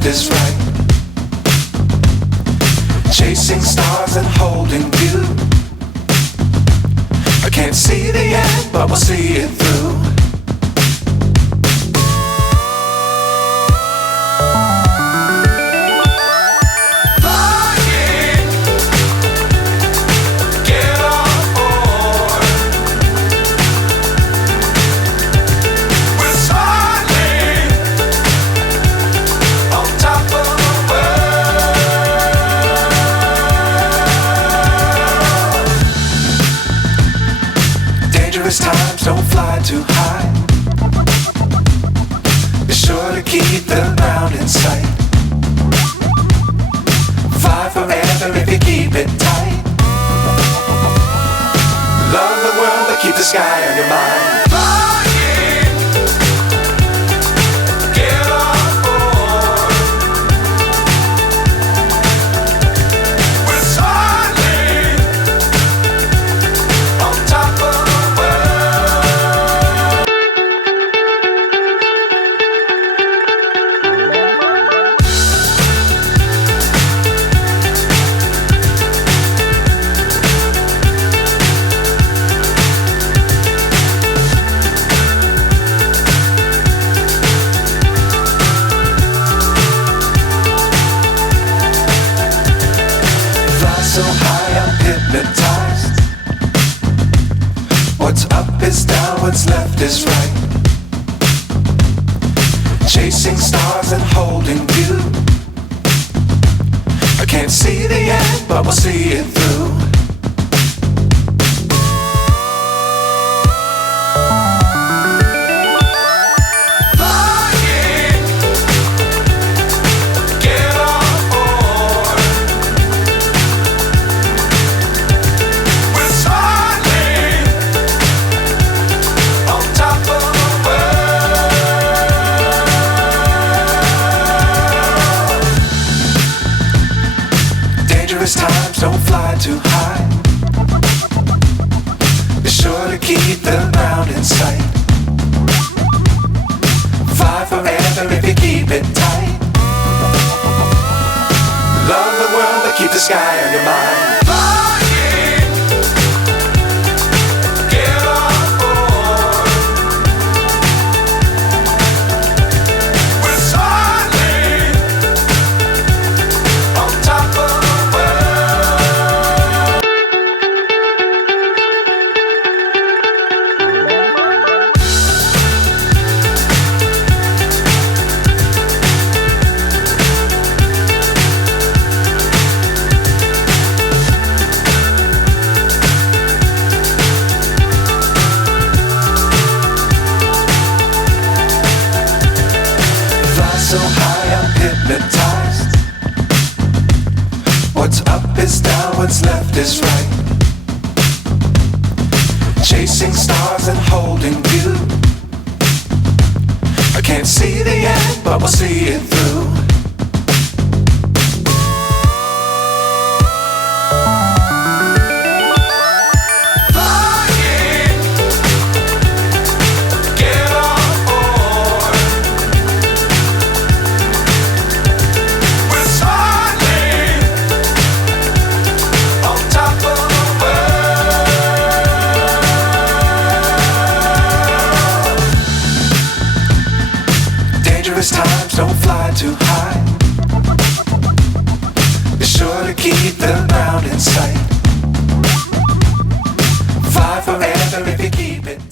left is right. Chasing stars and holding you. I can't see the end, but we'll see it through. Times don't fly too high. Be sure to keep the ground in sight. Fly forever if you keep it tight. Love the world but keep the sky on your mind. So high I'm hypnotized. What's up is down, what's left is right. Chasing stars and holding you. I can't see the end, but we'll see it through. Times don't fly too high. Be sure to keep the ground in sight. Fly forever if you keep it tight. Love the world but keep the sky on your mind. So high I'm hypnotized. What's up is down, what's left is right. Chasing stars and holding you. I can't see the end, but we'll see it through. Times don't fly too high. Be sure to keep the ground in sight. Fly forever if you keep it